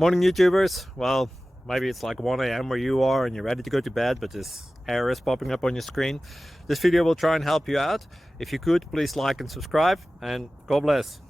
Morning YouTubers. Well, maybe it's like 1 a.m. where you are and you're ready to go to bed, but this error is popping up on your screen. This video will try and help you out. If you could, please like and subscribe, and God bless.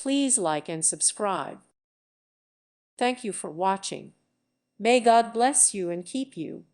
Please like and subscribe. Thank you for watching. May God bless you and keep you.